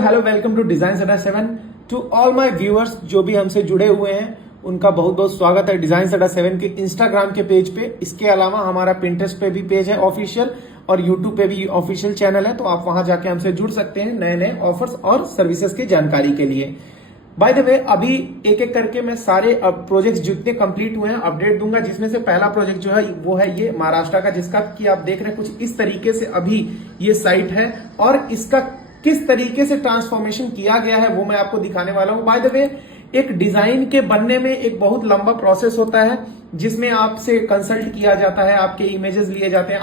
Hello, welcome to design सेटा 7। To all my viewers जो भी हमसे जुड़े हुए हैं उनका बहुत बहुत स्वागत है डिजाइन सेटा 7 के इंस्टाग्राम के पेज पे। इसके अलावा हमारा पिंटरेस्ट पे भी पेज है ऑफिशियल, और यूट्यूब पे भी ऑफिशियल चैनल है, तो आप वहां जाके हमसे जुड़ सकते हैं नए नए ऑफर्स और सर्विसेज की जानकारी के लिए। बाय द वे, अभी एक एक करके मैं सारे प्रोजेक्ट्स जितने कंप्लीट हुए हैं अपडेट दूंगा, जिसमें से पहला प्रोजेक्ट जो है वो है ये महाराष्ट्र का, जिसका कि आप देख रहे हैं कुछ इस तरीके से अभी ये साइट है, और इसका किस तरीके से ट्रांसफॉर्मेशन किया गया है वो मैं आपको दिखाने वाला हूं। बाय द वे, एक डिजाइन के बनने में एक बहुत लंबा प्रोसेस होता है, जिसमें आपसे कंसल्ट किया जाता है, आपके इमेजेस लिए जाते हैं,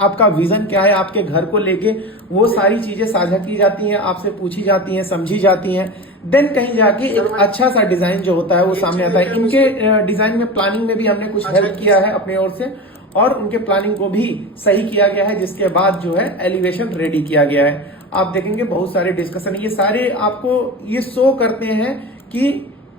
आपका विजन क्या है आपके घर को लेके, वो सारी चीजें साझा की जाती हैं, आपसे पूछी जाती हैं, समझी जाती हैं। देन कहीं जाके एक अच्छा सा डिजाइन जो होता है वो सामने आता है। इनके डिजाइन में प्लानिंग में भी हमने कुछ हेल्प किया है अपने ओर से, और उनके प्लानिंग को भी सही किया गया है, जिसके बाद जो है एलिवेशन रेडी किया गया है। आप देखेंगे बहुत सारे डिस्कशन, ये सारे आपको ये शो करते हैं कि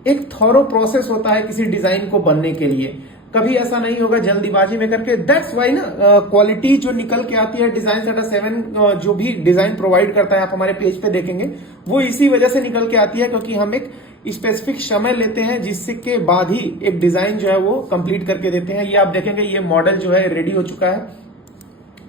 एक थॉरो प्रोसेस होता है किसी डिजाइन को बनने के लिए। कभी ऐसा नहीं होगा जल्दीबाजी में करके। दैट्स वाई ना क्वालिटी जो निकल के आती है डिजाइन सेटा 7 जो भी डिजाइन प्रोवाइड करता है, आप हमारे पेज पे देखेंगे, वो इसी वजह से निकल के आती है क्योंकि हम एक स्पेसिफिक समय लेते हैं, जिसके बाद ही एक डिजाइन जो है वो कंप्लीट करके देते हैं। ये आप देखेंगे ये मॉडल जो है रेडी हो चुका है,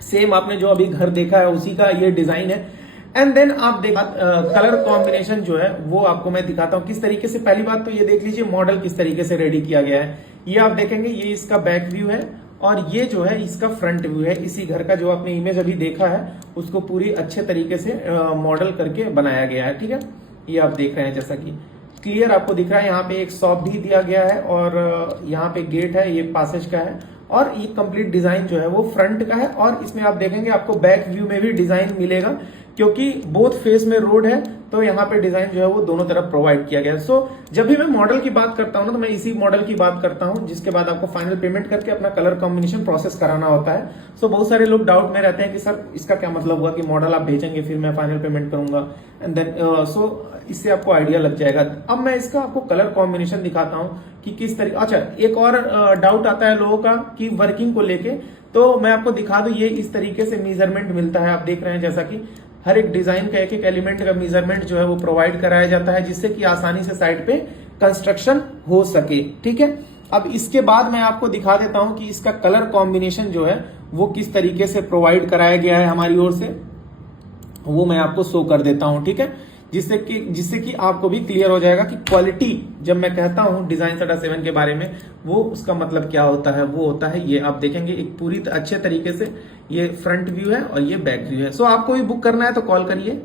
सेम आपने जो अभी घर देखा है उसी का ये डिजाइन है। एंड देन आप देख कलर कॉम्बिनेशन जो है वो आपको मैं दिखाता हूं किस तरीके से। पहली बात तो ये देख लीजिए मॉडल किस तरीके से रेडी किया गया है। ये आप देखेंगे ये इसका बैक व्यू है, और ये जो है इसका फ्रंट व्यू है। इसी घर का जो आपने इमेज अभी देखा है उसको पूरी अच्छे तरीके से मॉडल करके बनाया गया है। ठीक है, ये आप देख रहे हैं जैसा कि क्लियर आपको दिख रहा है। यहाँ पे एक शॉप भी दिया गया है, और यहाँ पे गेट है, ये पासेज का है, और ये कंप्लीट डिजाइन जो है वो फ्रंट का है। और इसमें आप देखेंगे आपको बैक व्यू में भी डिजाइन मिलेगा, क्योंकि बोथ फेस में रोड है, तो यहाँ पे डिजाइन जो है वो दोनों तरफ प्रोवाइड किया गया है। सो जब भी मैं मॉडल की बात करता हूँ ना, तो मैं इसी मॉडल की बात करता हूँ, जिसके बाद आपको फाइनल पेमेंट करके अपना कलर कॉम्बिनेशन प्रोसेस कराना होता है। सो बहुत सारे लोग डाउट में रहते हैं कि सर इसका क्या मतलब हुआ कि मॉडल आप भेजेंगे फिर मैं फाइनल पेमेंट करूंगा, एंड देन इससे आपको आइडिया लग जाएगा। अब मैं इसका आपको कलर कॉम्बिनेशन दिखाता हूँ कि किस तरीके। अच्छा, एक और डाउट आता है लोगों का कि वर्किंग को लेके, तो मैं आपको दिखा दूं, ये इस तरीके से मेजरमेंट मिलता है। आप देख रहे हैं जैसा कि हर एक डिजाइन का एक एक एलिमेंट का मेजरमेंट जो है वो प्रोवाइड कराया जाता है, जिससे कि आसानी से साइड पे कंस्ट्रक्शन हो सके। ठीक है, अब इसके बाद मैं आपको दिखा देता हूं कि इसका कलर कॉम्बिनेशन जो है वो किस तरीके से प्रोवाइड कराया गया है हमारी ओर से, वो मैं आपको शो कर देता हूं। ठीक है, जिससे कि आपको भी क्लियर हो जाएगा कि क्वालिटी जब मैं कहता हूं डिजाइन सेटा 7 के बारे में, वो उसका मतलब क्या होता है। वो होता है ये आप देखेंगे एक पूरी अच्छे तरीके से ये फ्रंट व्यू है और ये बैक व्यू है। सो आपको भी बुक करना है तो कॉल करिए।